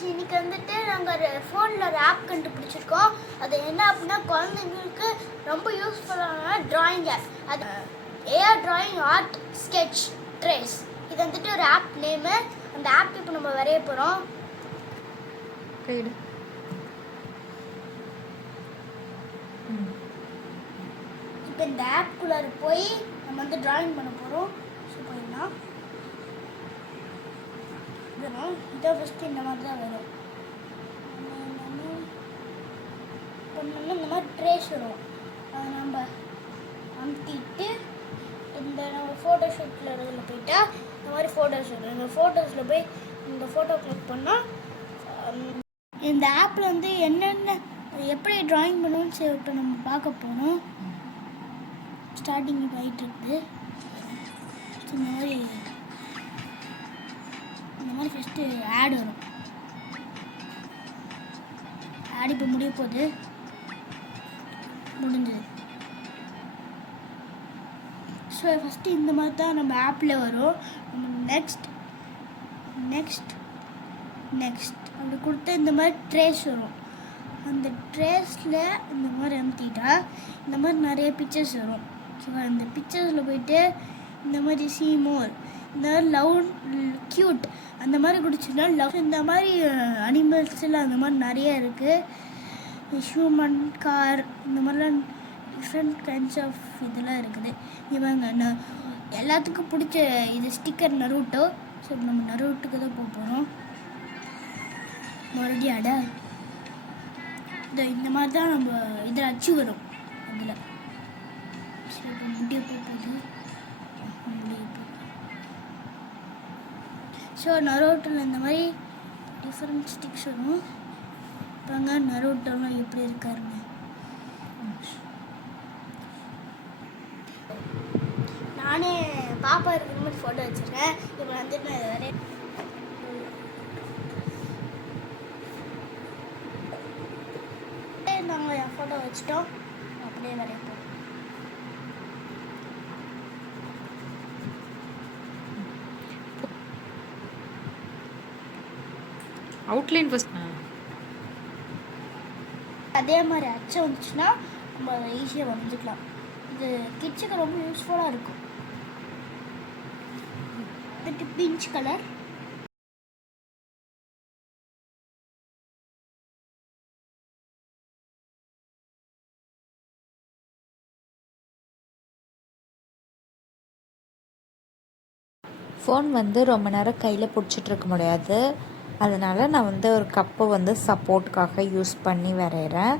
Friends, இன்னைக்கு வந்துட்டு நாங்கள் ஃபோனில் ஒரு ஆப் கண்டுபிடிச்சிருக்கோம். அது என்ன அப்படின்னா குழந்தைங்களுக்கு ரொம்ப யூஸ்ஃபுல்லான ட்ராயிங் ஆப். அது AR drawing art sketch trace. இது வந்துட்டு ஒரு ஆப் நேமு. அந்த ஆப் இப்போ நம்ம வரைய போகிறோம். இப்போ இந்த ஆப்குள்ளார போய் நம்ம வந்து ட்ராயிங் பண்ண போகிறோம். ஸோ போயிடலாம். இதை ஃபஸ்ட்டு இந்த மாதிரி தான் வரும். பண்ணோம்னா இந்த மாதிரி ட்ரேஸ் வரும். அதை நம்ம அமுத்திட்டு இந்த நம்ம ஃபோட்டோஷூட்டில் இதில் போயிட்டால் இந்த மாதிரி ஃபோட்டோஸ் வரும். இந்த ஃபோட்டோஸில் போய் இந்த ஃபோட்டோ கிளிக் பண்ணால் இந்த ஆப்பில் வந்து என்னென்ன எப்படி ட்ராயிங் பண்ணணும்னு சொல்லிட்டு நம்ம பார்க்க போகிறோம். ஸ்டார்டிங் ஆகிட்டு இருக்குது. இந்த மாதிரி ஃபஸ்ட்டு ஆட் வரும். ஆட் இப்போ முடிய போகுது. முடிஞ்சது. ஸோ ஃபஸ்ட்டு இந்த மாதிரி தான் நம்ம ஆப்பில் வரும். நம்ம நெக்ஸ்ட் அப்படி கொடுத்து இந்த மாதிரி ட்ரேஸ் வரும். அந்த ட்ரேஸில் இந்த மாதிரி அமுத்திட்டா இந்த மாதிரி நிறைய பிக்சர்ஸ் வரும். ஓகேவா? இந்த பிக்சர்ஸில் போயிட்டு இந்த மாதிரி சீ மோர், இந்த மாதிரி லவ், க்யூட் அந்த மாதிரி குடிச்சுன்னா லவ், இந்த மாதிரி அனிமல்ஸில் அந்த மாதிரி நிறைய இருக்குது. ஹியூமன், கார், இந்த மாதிரிலாம் டிஃப்ரெண்ட் கைண்ட்ஸ் ஆஃப் இதெல்லாம் இருக்குது. இவங்க நான் எல்லாத்துக்கும் பிடிச்ச இது ஸ்டிக்கர் நருட்டோ. ஸோ நம்ம நருட்டுக்கு தான் போக போகிறோம். மறுபடியும் அட இந்த மாதிரி தான் நம்ம இதில் அச்சு வரும். அதில் ஸோ இப்போ முடிய போகுது. ஸோ நரோட்டோவில் இந்த மாதிரி டிஃப்ரெண்ட் ஸ்டிக்ஸ் வரும். இப்போங்க நரோட்டோலாம் எப்படி இருக்காருங்க. நானே பாப்பா இருக்கிற மாதிரி ஃபோட்டோ வச்சுருக்கேன். இப்போ வந்துட்டு நான் வரைய நாங்கள் என் ஃபோட்டோ வச்சுட்டோம். அப்படியே வரையப்போம். Outline first. அதே மாதிரி அச்சை வந்துச்சுன்னா நம்ம அதை ஈஸியாக வரைஞ்சிக்கலாம். இது கிட்ஸுக்கு ரொம்ப யூஸ்ஃபுல்லாக இருக்கும். இது பிங்க் கலர். ஃபோன் வந்து ரொம்ப நேரம் கையில் பிடிச்சிட்டு இருக்க முடியாது. அதனால் நான் வந்து ஒரு கப்பை வந்து சப்போர்ட்டுக்காக யூஸ் பண்ணி வரைகிறேன்.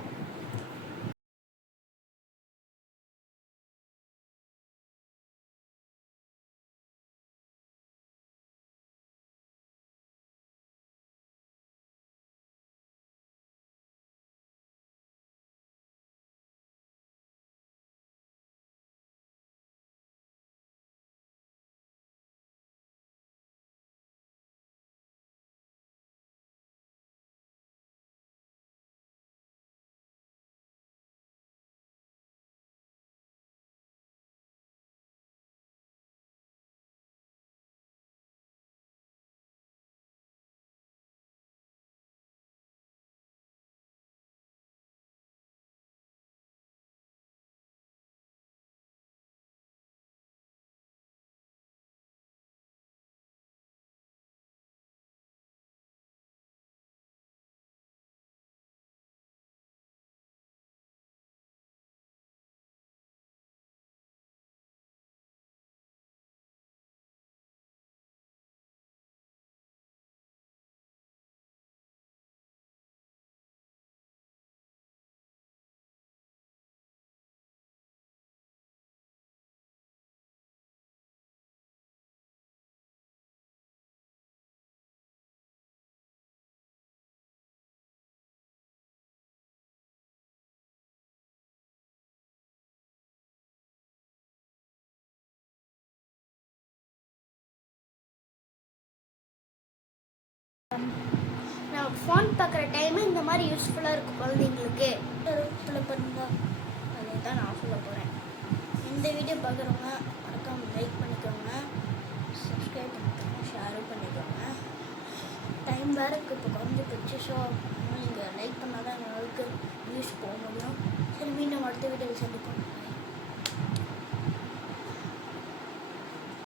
நான் ஃபோன் பார்க்குற டைமு இந்த மாதிரி யூஸ்ஃபுல்லாக இருக்கும் குழந்தைங்களுக்கு. ஃபுல்லாக பண்ணுங்க. அதை தான் நான் சொல்ல போகிறேன். இந்த வீடியோ பார்க்குறவங்க மறக்காமல் லைக் பண்ணிக்கோங்க, சப்ஸ்கிரைப் பண்ணிக்கோங்க, ஷேரும் பண்ணிக்கோங்க. தேங்க்யூ. டைம் வேறு இப்போ குறைஞ்சி போச்சு. ஸோ நீங்கள் லைக் பண்ணால் தான் எங்களுக்கு வியூஸ் போக முடியும். சரி, மீண்டும் அடுத்த வீடியோவில் சந்திப்போம்.